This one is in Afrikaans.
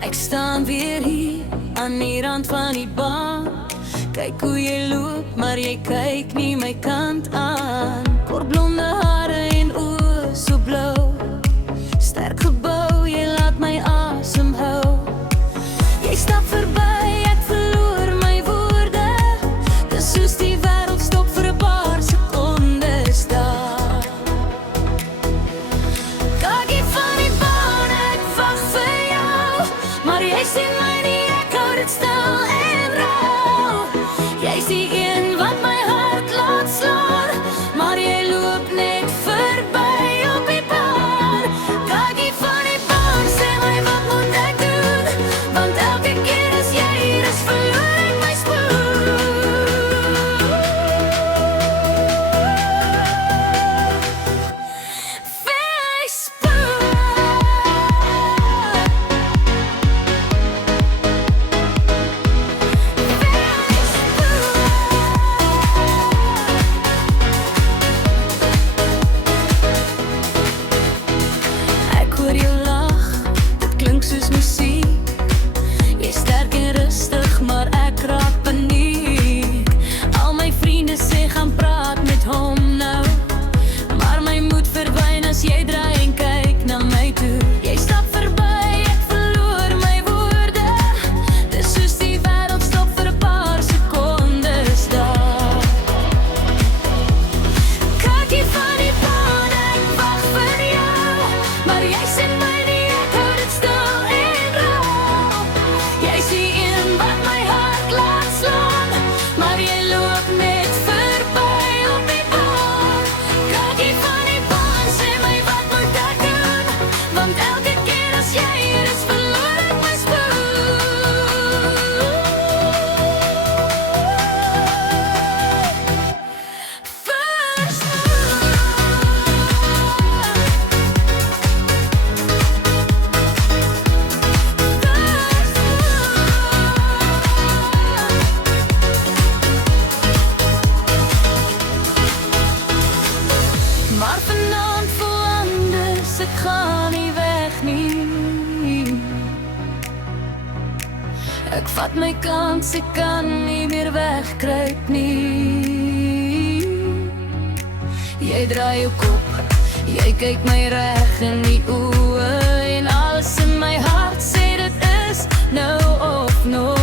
Ek staan weer hier aan die rand van die baan. Kyk hoe jy loop, maar jy kyk nie my kant aan. Kort blonde hare en oë so blou. Sterk gebou, jy laat my asem hou. Jy stap verby, ek verloor my woorde. Dis soos die wêreld stop vir 'n paar sekondes daar. Kakkie van die baan, ek wag vir jou. Maar jy sien my nie, ek hou dit stil en rou. Jy is die een wat my hart laat slaan, maar jy loop net verby op die baan. Kakkie van die baan, sê my wat moet ek doen? Want elke keer as jy hier is, verloor ek my spoed. Very spoed. Ek hoor jou lag, dit klink soos musiek. Jy is sterk en rustig, maar ek raak paniek. Al my vriende sê gaan praat met hom nou, maar my moed verdwyn as jy draai en kyk na my toe. Jy stap verby, ek verloor my woorde. Dis soos die wêreld stop vir 'n paar sekondes daar. Kakkie van die baan, ek wag vir jou. Maar jy sien my nie, ek hou dit stil en rou. Jy is die een wat my hart laat slaan, maar jy loop net verby op die baan. Kakkie van die baan, sê my wat moet ek doen? Want elke keer as jy hier is, verloor ek my spoed. Verspoed. Maar vanaand voel anders, ek gaan nie weg nie. Ek vat my kans, ek kan nie meer wegkruip nie. Jy draai jou kop, jy kyk my reg in die oë, en alles in my hart sê dit is nou of nooit.